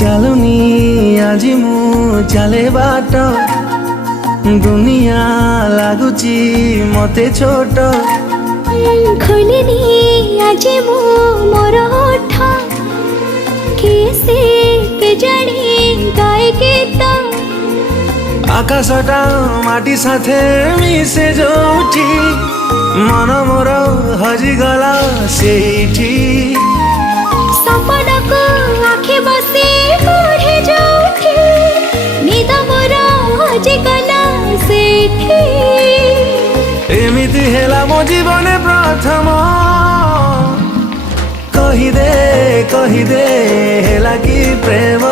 ଚାଲୁନି ଆଜି ମୁଁ ଚାଲେ ବାଟ ଦୁନିଆ ଲାଗୁଛି ମତେ ଛୋଟ ଖୋଲିନି ଆଜି ମୁଁ ମୋର ଓଠ କିଏ କେଜାଣି ଗାଏ ଗୀତ ଆକାଶଟା ମାଟି ସାଥେ ମିଶେ ଯୋଉଠି ମନ ମୋର ହଜିଗଲା ସେଇଠି ସପନକୁ ଆଖି ବସି ପଢ଼େ ଯୋଉଠି ନିଦ ମୋର ହଜିଗଲା ସେଇଠି ଏମିତି ହେଲା ମୋ ଜୀବନେ ପ୍ରଥମ କହିଦେ ହେଲା କି ପ୍ରେମ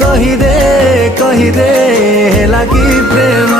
କହିଦେ ହେଲା କି ପ୍ରେମ